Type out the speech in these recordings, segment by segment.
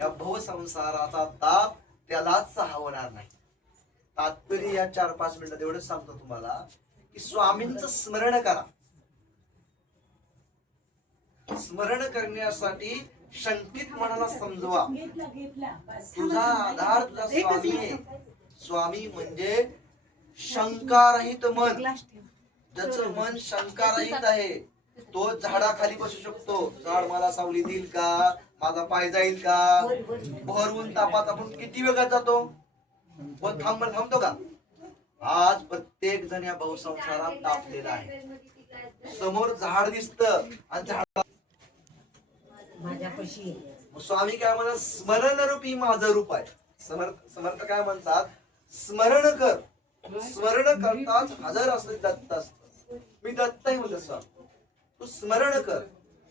या भवसंसाराचा ताप त्यालाच सहावणार नाही. तात्पर्य या 4-5 मिनिटात एवढंच सांगतो तुम्हाला की स्वामींचं स्मरण करा. स्मरण करण्यासाठी शंकित मनाला समजवा. तुझा आधार तुझा स्वामी आहे. स्वामी म्हणजे शंकारहित मन. ज्याचं मन शंकारहित आहे तो झाडाखाली बसू शकतो. झाड मला सावली देईल का, माझा पाय जाईल का. भरवून तापात आपण किती वेगात जातो, पण थांबतो का. आज प्रत्येक जण या भवसंसारात तापलेला आहे. समोर झाड दिसतं आणि झाड स्वामी काय म्हणतात, स्मरण रूपी माझं रूप आहे. समर्थ काय म्हणतात, स्मरण कर. स्मरण करताच हजर असले दत्त असत. मी दत्त आहे म्हणलं. तू स्मरण कर.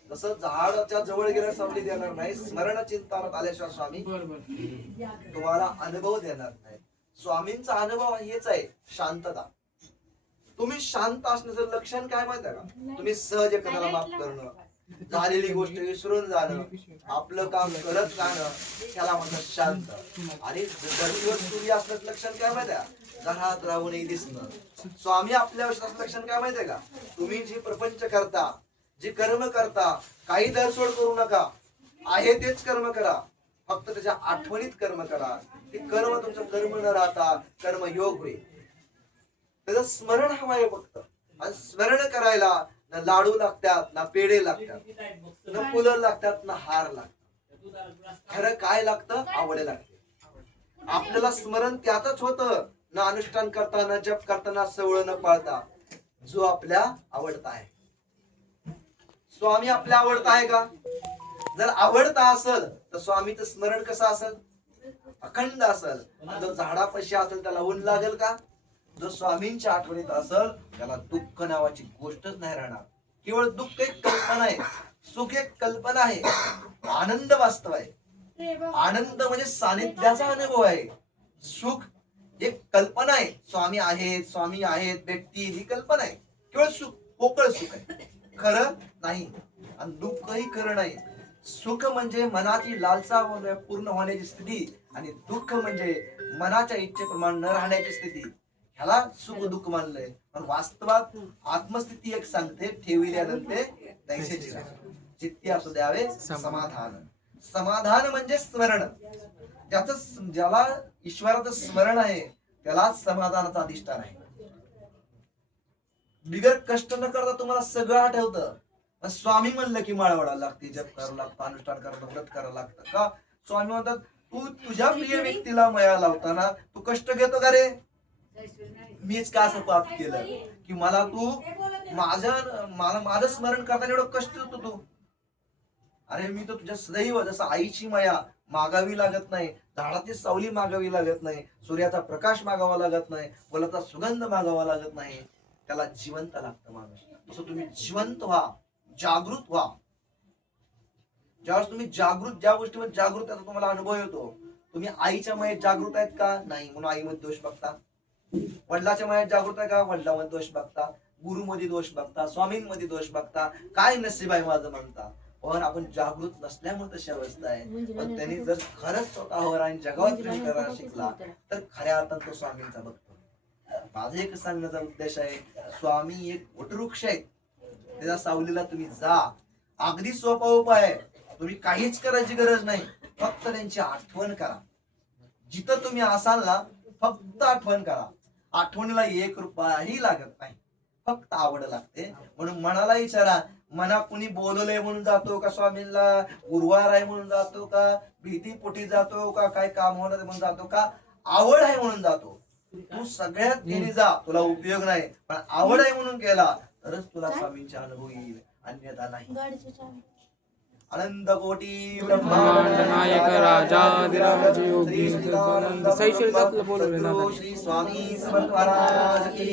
जसं झाडाच्या जवळ गेल्या सावली देणार नाही, स्मरण चिंतनात आल्याशिवाय स्वामी तुम्हाला अनुभव देणार नाही. स्वामींचा अनुभव हेच आहे, शांतता. तुम्ही शांत असण्याचं लक्षण काय माहिती आहे का, तुम्ही सहज एखाद्याला माफ करणं, झालेली गोष्ट विसरून जाणं, आपलं काम करत जाणं, त्याला म्हणतात शांत. आणि धरतीवर सूर्य असण्याचं लक्षण काय माहिती आहे, घरात राहूनही दिसणं. स्वामी आपल्या आयुष्याचं लक्षण काय माहितीये का, तुम्ही जे प्रपंच करता, जे कर्म करता, काही दरसोड करू नका. आहे तेच कर्म करा, फक्त त्याच्या आठवणीत कर्म करा. ते कर्म तुमचं कर्म न राहता कर्म योग होईल. त्याचं स्मरण हवं आहे फक्त. आणि स्मरण करायला ना लाडू लागतात, ना पेढे लागतात, ना फुलं लागतात, ना हार लागतात. खरं काय लागतं, आवड लागते. आपल्याला स्मरण त्यातच होतं, ना अनुष्ठान करताना, जप करताना, सवळ न पाळता, जो आपल्या आवडता आहे. स्वामी आपल्या आवडता आहे का. जर आवडता असेल तर स्वामीचं स्मरण कसं असेल, अखंड असेल. जो झाडापाशी असेल त्याला ऊन लागेल का. जो स्वामींच्या आठवणीत असेल त्याला दुःख नावाची गोष्टच नाही राहणार. केवळ दुःख एक कल्पना आहे, सुख एक कल्पना आहे, आनंद वास्तव आहे. आनंद म्हणजे सानिध्याचा अनुभव आहे. सुख एक कल्पना आहे. स्वामी आहेत भेटतील ही कल्पना आहे. केवळ सुख, पोकळ सुख आहे, खरं नाही. आणि दुःखही खरं नाही. सुख म्हणजे मनाची लालसा पूर्ण होण्याची स्थिती, आणि दुःख म्हणजे मनाच्या इच्छेप्रमाणे न राहण्याची स्थिती. ह्याला सुख दुःख मानलंय. पण वास्तवात आत्मस्थिती एक सांगते, ठेविल्यानंतर दैसेची चित्ती असू द्यावे समाधान. समाधान म्हणजे स्मरण. ज्याला ईश्वराचं स्मरण आहे त्याला समाधानाचा अधिष्ठान आहे. बिगर कष्ट न करता तुम्हाला सगळं आठवतं. स्वामी म्हणलं की माळ वाढायला लागते, जप करावं लागतं, अनुष्ठान करावं, व्रत करावं लागतं. का स्वामी म्हणतात, तू तुझ्या प्रिय व्यक्तीला मया लावताना तू कष्ट घेतो का रे. मीच का असं पाप केलं की मला तू माझं स्मरण करताना एवढं कष्ट होतो तू. अरे मी तर तुझ्या सदैव, जसं आईची माया मागावी लागत नाही, झाडाची सावली मागावी लागत नाही, सूर्याचा प्रकाश मागावा लागत नाही, फुलाचा सुगंध मागावा लागत नाही, त्याला जिवंत लागतं माणूस. तसं तुम्ही जिवंत व्हा, जागृत व्हा. ज्यावेळेस तुम्ही जागृत, ज्या गोष्टीमध्ये जागृत त्याचा तुम्हाला अनुभव येतो. तुम्ही आईच्या मायेत जागृत आहेत का, नाही, म्हणून आईमध्ये दोष बघता. वडिलाच्या मायेत जागृत आहे का, वडिलांमध्ये दोष बघता. गुरुमध्ये दोष बघता, स्वामींमध्ये दोष बघता. काय नशीब आहे माझं म्हणता. पण आपण जागृत नसल्यामुळे तशी अवस्था आहे. पण त्यांनी जर खरंच स्वतःवर आणि जगावर प्रेम करायला शिकला तर खऱ्या अर्थात तो स्वामींचा बघतो. माझा एक सांगण्याचा उद्देश आहे, स्वामी एक वटवृक्ष आहे, त्याच्या सावलीला तुम्ही जा. अगदी सोपा उपाय आहे. तुम्ही काहीच करायची गरज नाही, फक्त त्यांची आठवण करा. जिथं तुम्ही असाल ना, फक्त आठवण करा. आठवणीला 1 रुपयाही लागत नाही, फक्त आवड लागते. म्हणून मनाला विचारा, मना कुणी बोलवलंय म्हणून जातो का स्वामींना, गुरुवार आहे म्हणून जातो का, भीतीपोटी जातो का, काय काम होणार म्हणून जातो का, आवड आहे म्हणून जातो. तू सगळ्यात गेली जा, तुला उपयोग नाही, पण आवड आहे म्हणून केला तरच तुला स्वामींचा अनुभव येईल, अन्यथा नाही. आनंद कोटी नायक राजाधिराज योगी श्री स्वामी समर्थ महाराज की